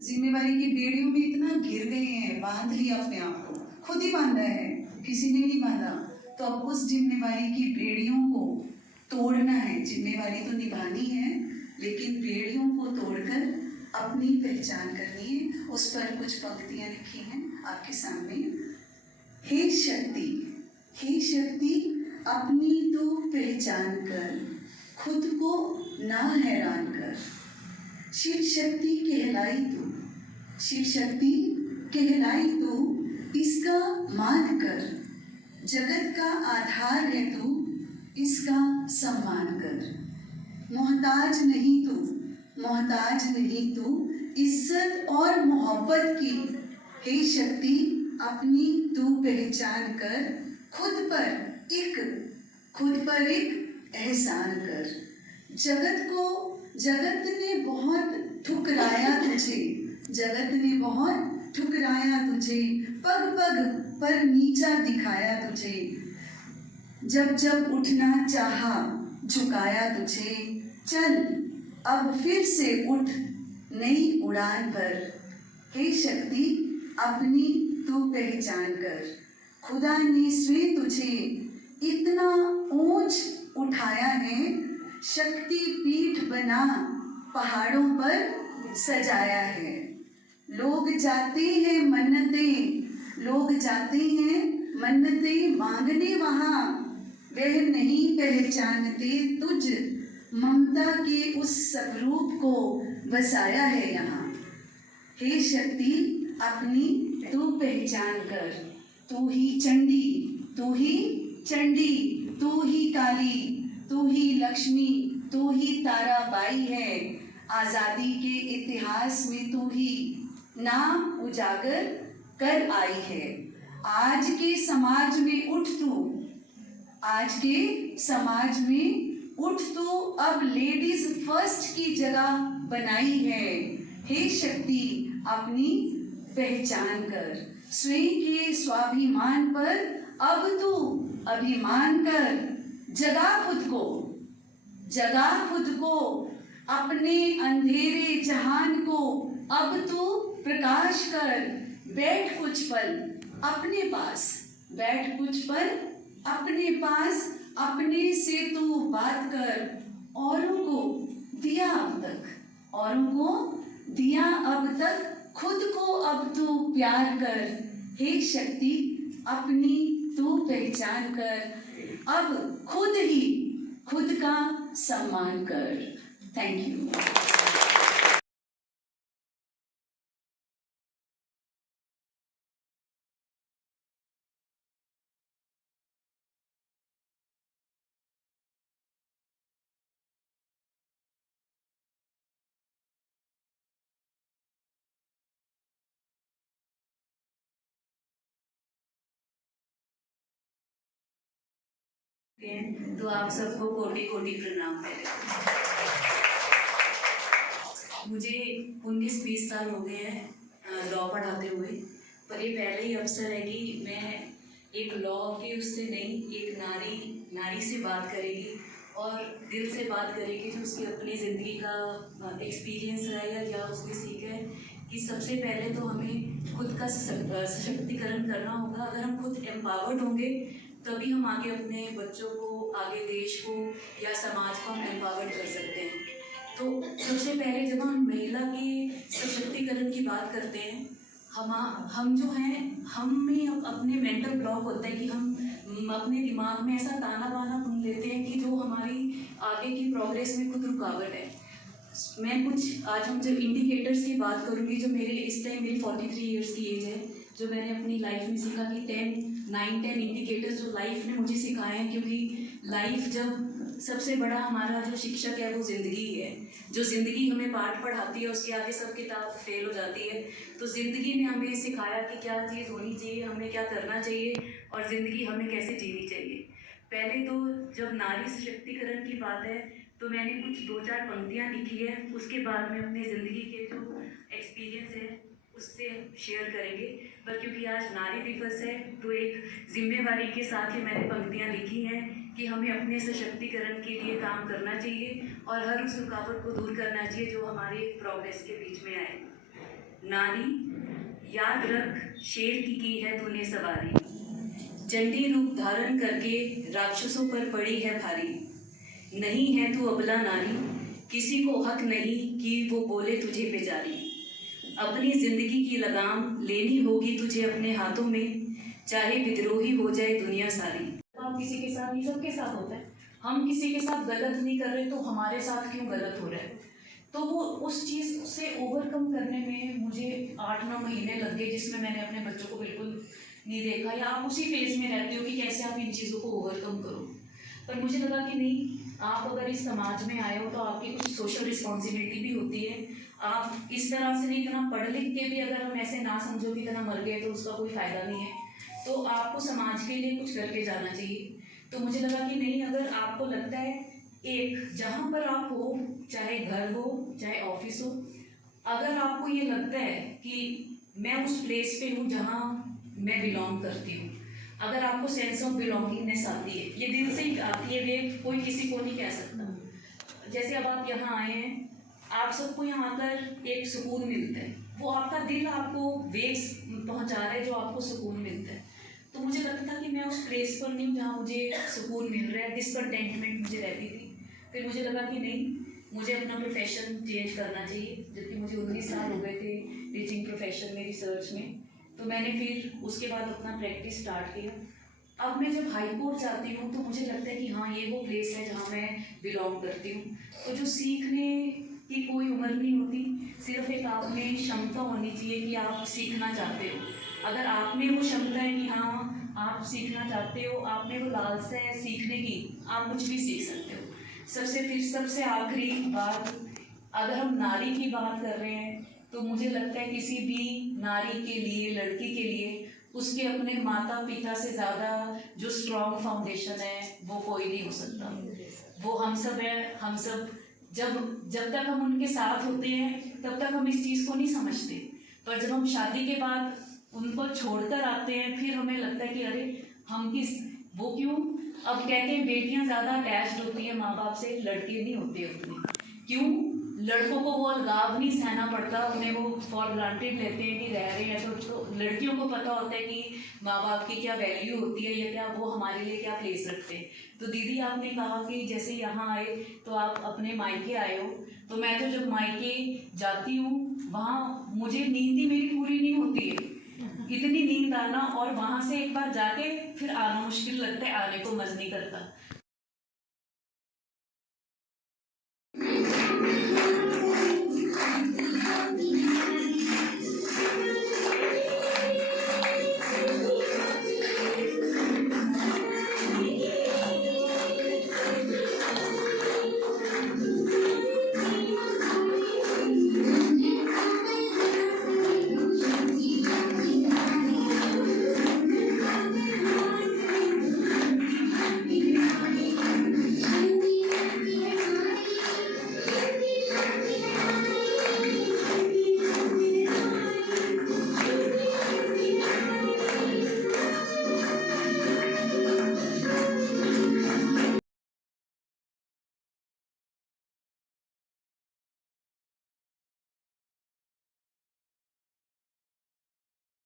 जिम्मेवारी की बेड़ियों में इतना घिर गए हैं, बांध लिया अपने आप को, खुद ही बांधा है, किसी ने नहीं बांधा। तो अब उस जिम्मेवारी की बेड़ियों को तोड़ना है। जिम्मेवारी तो निभानी है, लेकिन बेड़ियों को तोड़कर अपनी पहचान करनी है। उस पर कुछ पंक्तियां लिखी हैं आपके सामने। हे शक्ति, हे शक्ति, अपनी तू पहचान कर, खुद को ना हैरान कर। शिव शक्ति कहलाई तू, शिव शक्ति कहलाई तू, इसका मान कर। जगत का आधार है तू, इसका सम्मान कर। मोहताज नहीं तू, मोहताज नहीं तू इज्जत और मोहब्बत की। हे शक्ति, अपनी तू पहचान कर, खुद पर एक एहसान कर। जगत ने बहुत ठुकराया तुझे, जगत ने बहुत ठुकराया तुझे, पग पग पर नीचा दिखाया तुझे। जब जब उठना चाहा झुकाया तुझे। चल अब फिर से उठ नई उड़ान पर। हे शक्ति, अपनी तू पहचान कर। खुदा ने स्वयं तुझे इतना ऊंच उठाया है, शक्ति पीठ बना पहाड़ों पर सजाया है। लोग जाते हैं मन्नतें मांगने वहाँ, वह नहीं पहचानते तुझ ममता के उस स्वरूप को बसाया है यहाँ। हे शक्ति, अपनी तू पहचान कर। तू ही चंडी, तू ही चंडी, तू ही काली, तू ही लक्ष्मी, तू ही ताराबाई है। आजादी के इतिहास में तू ही नाम उजागर कर आई है। आज के समाज में उठ तू, आज के समाज में उठ तू, अब लेडीज फर्स्ट की जगह बनाई है। हे शक्ति, अपनी पहचान कर। स्वयं के स्वाभिमान पर अब तू अभिमान कर। जगा खुद को, अपने अंधेरे जहान को अब तू प्रकाश कर। बैठ कुछ पल अपने पास, अपने से तू बात कर। औरों को दिया अब तक, खुद को अब तू प्यार कर। हे शक्ति, अपनी तू पहचान कर, अब खुद का सम्मान कर। Thank you. तो आप सबको कोटि कोटि प्रणाम है। मुझे 19-20 साल हो गए हैं लॉ पढ़ाते हुए, पर ये पहले ही अवसर है कि मैं एक लॉ के उससे नहीं, एक नारी से बात करेगी और दिल से बात करेगी, जो उसकी अपनी ज़िंदगी का एक्सपीरियंस रहा है या उसने सीखा है कि सबसे पहले तो हमें खुद का सशक्तिकरण करना होगा। अगर हम खुद एम्पावर्ड होंगे तभी हम आगे अपने बच्चों को, आगे देश को या समाज को हम एम्पावर्ड कर सकते हैं। तो सबसे पहले जब हम महिला के सशक्तिकरण की बात करते हैं, हम जो हैं, हम में अपने मेंटल ब्लॉक होता है कि हम अपने दिमाग में ऐसा ताना बाना बुन लेते हैं कि जो हमारी आगे की प्रोग्रेस में खुद रुकावट है। मैं कुछ आज हम जब इंडिकेटर्स की बात करूँगी, जो मेरे इस टाइम मेरी 43 ईयर्स की एज है, जो मैंने अपनी लाइफ में सीखा कि 9-10 इंडिकेटर्स जो लाइफ ने मुझे सिखाए हैं। क्योंकि लाइफ जब सबसे बड़ा हमारा जो शिक्षक है वो ज़िंदगी है। जो ज़िंदगी हमें पाठ पढ़ाती है उसके आगे सब किताब फेल हो जाती है। तो ज़िंदगी ने हमें सिखाया कि क्या चीज़ होनी चाहिए, हमें क्या करना चाहिए और ज़िंदगी हमें कैसे जीनी चाहिए। पहले तो जब नारी सशक्तिकरण की बात है तो मैंने कुछ 2-4 पंक्तियाँ लिखी है, उसके बाद में अपनी ज़िंदगी के जो एक्सपीरियंस है उससे शेयर करेंगे। पर क्योंकि आज नारी दिवस है तो एक जिम्मेवारी के साथ ही मैंने पंक्तियाँ लिखी हैं कि हमें अपने सशक्तिकरण के लिए काम करना चाहिए और हर उस रुकावट को दूर करना चाहिए जो हमारे प्रोग्रेस के बीच में आए। नारी याद रख शेर की है तूने सवारी, चंडी रूप धारण करके राक्षसों पर पड़ी है भारी। नहीं है तू अबला नारी, किसी को हक नहीं कि वो बोले तुझे बेजारी। अपनी जिंदगी की लगाम लेनी होगी तुझे अपने हाथों में, चाहे विद्रोही हो जाए दुनिया सारी। आप किसी के साथ, ये सबके साथ होता है, हम किसी के साथ गलत नहीं कर रहे तो हमारे साथ क्यों गलत हो रहा है। तो वो उस चीज़ से ओवरकम करने में मुझे 8-9 महीने लग गए, जिसमें मैंने अपने बच्चों को बिल्कुल नहीं देखा, या आप उसी फेज में रहते हो कि कैसे आप इन चीज़ों को ओवरकम करो। पर मुझे लगा कि नहीं, आप अगर इस समाज में आए हो तो आपकी कुछ सोशल रिस्पॉन्सिबिलिटी भी होती है। आप इस तरह से नहीं, इतना पढ़ लिख के भी अगर हम ऐसे ना समझो कि इतना मर गए तो उसका कोई फ़ायदा नहीं है। तो आपको समाज के लिए कुछ करके जाना चाहिए। तो मुझे लगा कि नहीं, अगर आपको लगता है एक जहाँ पर आप हो, चाहे घर हो चाहे ऑफिस हो, अगर आपको ये लगता है कि मैं उस प्लेस पे हूँ जहाँ मैं बिलोंग करती हूँ, अगर आपको सेंस ऑफ बिलोंगिंगनेस आती है, ये दिल से ही आती है, वे कोई किसी को नहीं कह सकता। जैसे अब आप यहाँ आए हैं, आप सबको यहाँ आकर एक सुकून मिलता है, वो आपका दिल आपको वेव्स पहुँचा रहा है जो आपको सुकून मिलता है। तो मुझे लगता था कि मैं उस प्लेस पर नहीं हूँ जहाँ मुझे सुकून मिल रहा है, डिसकंटेंटमेंट मुझे रहती थी। फिर मुझे लगा कि नहीं, मुझे अपना प्रोफेशन चेंज करना चाहिए, जबकि मुझे 19 साल हो गए थे टीचिंग प्रोफेशन में, रिसर्च में। तो मैंने फिर उसके बाद अपना प्रैक्टिस स्टार्ट किया। अब मैं जब हाई कोर्ट जाती हूँ तो मुझे लगता है कि हाँ, ये वो प्लेस है जहाँ मैं बिलोंग करती हूँ। तो जो सीखने की कोई उम्र नहीं होती, सिर्फ एक आप में क्षमता होनी चाहिए कि आप सीखना चाहते हो। अगर आप में वो क्षमता है कि हाँ आप सीखना चाहते हो, आप में वो लालसा है सीखने की, आप कुछ भी सीख सकते हो। सबसे आखिरी बात, अगर हम नारी की बात कर रहे हैं तो मुझे लगता है किसी भी नारी के लिए, लड़की के लिए, उसके अपने माता पिता से ज़्यादा जो स्ट्रॉन्ग फाउंडेशन है वो कोई नहीं हो सकता। वो हम सब है। हम सब जब तक हम उनके साथ होते हैं तब तक हम इस चीज़ को नहीं समझते, पर जब हम शादी के बाद उनको छोड़कर आते हैं फिर हमें लगता है कि अरे हम वो क्यों। अब कहते हैं बेटियां ज़्यादा अटैच्ड होती है माँ बाप से, लड़के नहीं होते उतने। क्यों? लड़कों को वो अलगाव नहीं सहना पड़ता, उन्हें वो फॉर ग्रांटेड लेते हैं कि रह रहे हैं। तो लड़कियों को पता होता है कि माँ बाप की क्या वैल्यू होती है, या क्या वो हमारे लिए क्या प्लेस रखते हैं। तो दीदी आपने कहा कि जैसे यहाँ आए तो आप अपने मायके आए हो, तो मैं तो जब मायके जाती हूँ वहाँ मुझे नींद ही मेरी पूरी नहीं होती है, इतनी नींद आना, और वहाँ से एक बार जाके फिर आना मुश्किल लगता है, आने को मन नहीं करता।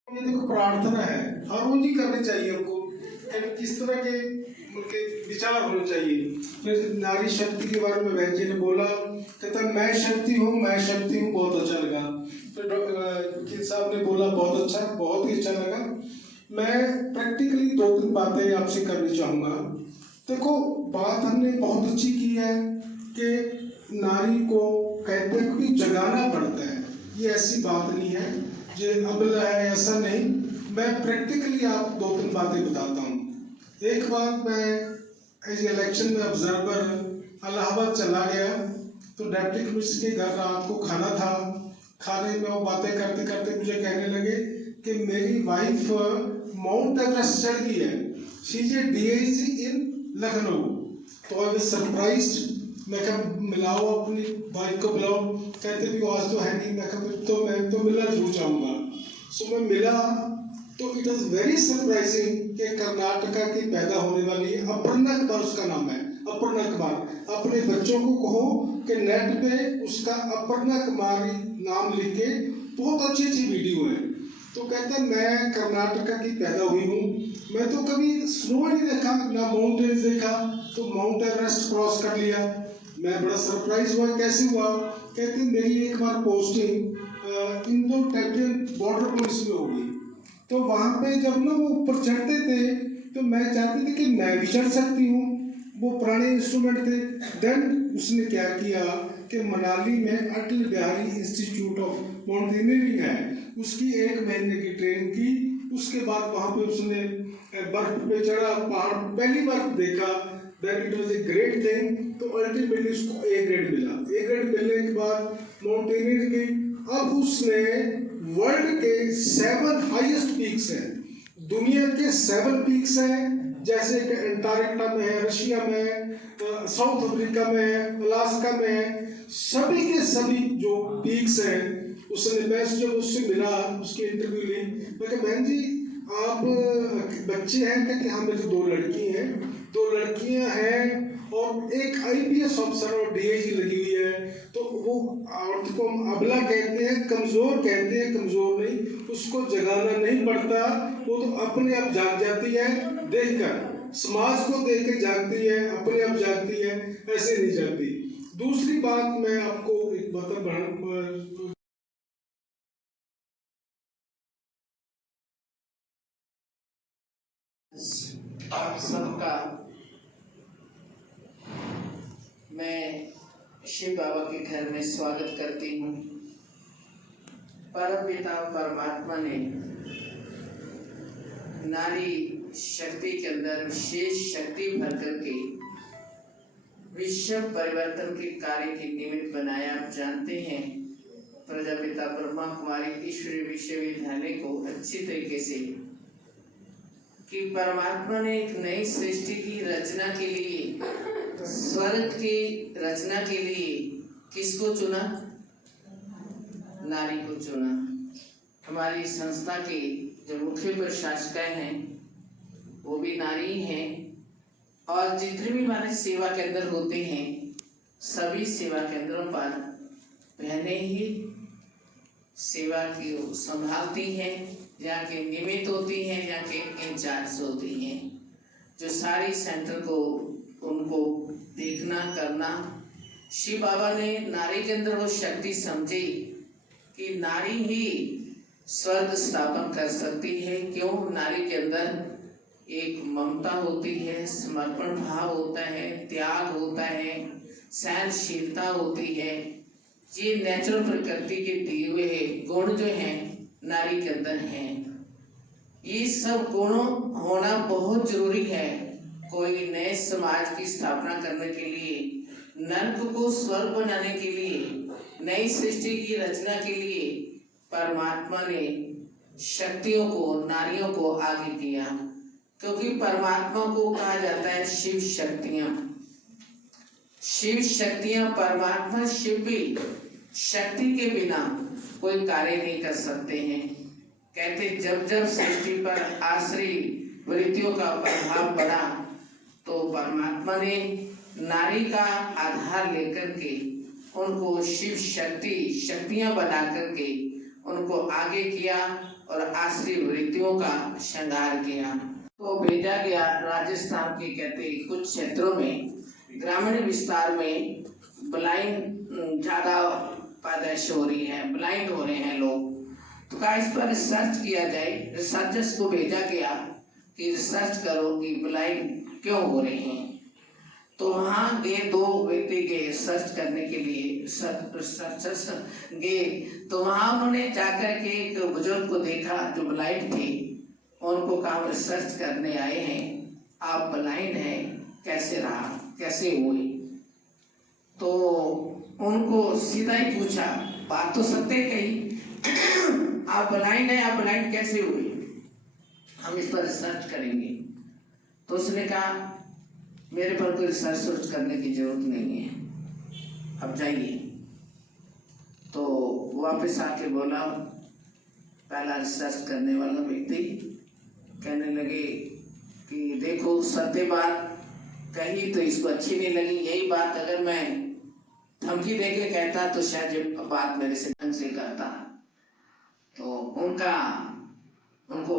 ये देखो प्रार्थना है, हर रोज ही करनी चाहिए हमको। किस तरह के उनके विचार होने चाहिए। जैसे नारी शक्ति के बारे में बहन जी ने बोला, कहता मैं शक्ति हूँ, मैं शक्ति हूँ, बहुत अच्छा लगा। फिर साहब ने बोला बहुत अच्छा, बहुत ही अच्छा लगा। मैं प्रैक्टिकली 2-3 बातें आपसे करनी चाहूँगा। देखो, बात हमने बहुत अच्छी की है कि नारी को कहते हैं कि जगाना पड़ता है, ये ऐसी बात नहीं है जो अबला है, ऐसा नहीं। मैं प्रैक्टिकली आप 2-3 बातें बताता हूँ। एक बात, मैं एज इलेक्शन में ऑब्जर्वर इलाहाबाद चला गया तो डिप्टी कमिश्नर के घर रात को खाना था। खाने में वो बातें करते करते मुझे कहने लगे कि मेरी वाइफ माउंट एवरेस्ट चढ़ गई है, शी इज ए डीआईजी इन लखनऊ। तो आई वाज सरप्राइज्ड। मैं कहा मिलाओ अपनी वाइफ को बुलाओ। कहते भी आज तो है नहीं। मैं कहा तो मैं तो मिलना जरूर चाहूँगा। सो मैं मिला तो इट वॉज वेरी सरप्राइजिंग कि कर्नाटका की पैदा होने वाली अपर्णा कुमार, उसका नाम है अपर्णा कुमार। अपने बच्चों को कहो कि नेट पे उसका अपर्णा कुमारी नाम लिख के बहुत अच्छी अच्छी वीडियो है। तो कहता है मैं कर्नाटका की पैदा हुई हूँ, मैं तो कभी स्नो ही नहीं देखा, ना माउंटेन्स देखा, तो माउंट एवरेस्ट क्रॉस कर लिया। मैं बड़ा सरप्राइज हुआ, कैसे हुआ? कहते मेरी एक बार posting Indo Tibetan Border Police में हो गई। तो वहाँ पे जब ना वो ऊपर चढ़ते थे तो मैं चाहती थी कि मैं भी चढ़ सकती हूँ, वो पुराने इंस्ट्रूमेंट थे। देन उसने क्या किया कि मनाली में Atal Bihari institute of mountaineering है, उसकी 1 महीने की ट्रेनिंग की। उसके बाद वहाँ पे उसने बर्फ पे चढ़ा, पहाड़ पहली बार देखा। That it was a great thing. तो अल्टीमेटली उसको ए ग्रेड मिला। ए ग्रेड मिलने के बाद माउंटेनियरिंग की, अब उसने वर्ल्ड के 7 हाईएस्ट पीक्स हैं, दुनिया के 7 पीक्स हैं, जैसे कि अंटार्कटिका में है, रशिया में है, साउथ अफ्रीका में है, अलास्का में है, सभी के सभी जो पीक्स हैं उसने। मैं जब उससे मिला, उसकी इंटरव्यू ली, मैं कहा बहन जी आप बच्चे हैं? कहते हाँ मेरी 2 लड़की हैं, 2 लड़कियां हैं और एक IPS ऑफिसर और DIG लगी हुई है। तो वो औरत को हम अबला कहते हैं, कमजोर कहते हैं, कमजोर नहीं, उसको जगाना नहीं पड़ता, वो तो अपने आप जाग जाती है। देखकर समाज को देख के जागती है, अपने आप जागती है, ऐसे नहीं जागती। दूसरी बात मैं आपको एक बता, आप सबका मैं शिव बाबा के घर में स्वागत करती हूँ। परम पिता परमात्मा ने नारी शक्ति के अंदर विशेष शक्ति भर करके विश्व परिवर्तन के कार्य के निमित्त बनाया। आप जानते हैं प्रजापिता ब्रह्मा कुमारी ईश्वरीय विश्वविद्यालय को अच्छी तरीके से कि परमात्मा ने एक नई सृष्टि की रचना के लिए, स्वर्ग की रचना के लिए किसको चुना? नारी को चुना। हमारी संस्था के जो मुख्य प्रशासकाएं हैं वो भी नारी हैं, और जितने भी हमारे सेवा केंद्र होते हैं सभी सेवा केंद्रों पर बहनें ही सेवा की संभालती हैं, यहाँ के निमित्त होती हैं, यहाँ के इंचार्ज होती हैं, जो सारी सेंटर को उनको देखना करना। शिव बाबा ने नारी के अंदर वो शक्ति समझी कि नारी ही स्वर्ग स्थापन कर सकती है। क्यों? नारी के अंदर एक ममता होती है, समर्पण भाव होता है, त्याग होता है, सहनशीलता होती है। ये नेचुरल प्रकृति के दिए हुए गुण जो हैं नारी के अंदर हैं। ये सब गुणों होना बहुत जरूरी है। कोई नए समाज की स्थापना करने के लिए, नर्क को स्वर्ग बनाने के लिए, नई सृष्टि की रचना के लिए परमात्मा ने शक्तियों को, नारियों को आगे किया। क्योंकि परमात्मा को कहा जाता है शिव शक्तियां। शिव शक्तियां, परमात्मा शिव भी शक्ति के बिना कोई कार्य नहीं कर सकते हैं। कहते जब जब सृष्टि पर आश्री वृत्तियों का प्रभाव पड़ा तो परमात्मा ने नारी का आधार लेकर के उनको शिव शक्तियां बना करके उनको आगे किया और आश्री वृत्तियों का श्रृंगार किया। तो भेजा गया राजस्थान के कहते कुछ क्षेत्रों में, ग्रामीण विस्तार में ब्लाइंड ज्यादा पैदाइश हो रही है, ब्लाइंड हो रहे हैं लोग। तो कहा इस पर रिसर्च किया जाए। रिसर्चर्स को भेजा गया कि रिसर्च करो कि ब्लाइंड क्यों हो रहे हैं। तो वहाँ गए 2 व्यक्ति गए सर्च करने के लिए, रिसर्चर्स गए। तो वहाँ उन्होंने जाकर के एक बुजुर्ग को देखा जो ब्लाइंड थे। उनको कहा रिसर्च करने आए हैं, आप ब्लाइंड हैं, कैसे रहा, कैसे हुई? तो उनको सीधा ही पूछा, बात तो सत्य कही, आप ब्लाइंड हैं, आप ब्लाइंड कैसे हुए? हम इस पर रिसर्च करेंगे। तो उसने कहा मेरे पर कोई रिसर्च करने की जरूरत नहीं है, अब जाइए। तो वापस आके बोला, पहला रिसर्च करने वाला व्यक्ति कहने लगे कि देखो सत्य बात कही तो इसको अच्छी नहीं लगी, यही बात अगर मैं धमकी देके कहता तो शायद ये बात मेरे से ढंग से करता। तो उनका उनको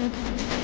Thank you.